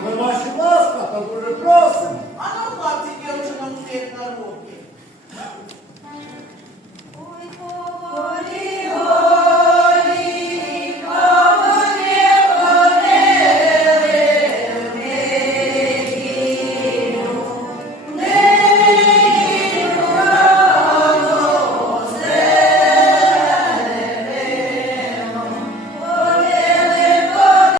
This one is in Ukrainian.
коли ласка, то дуже прошу.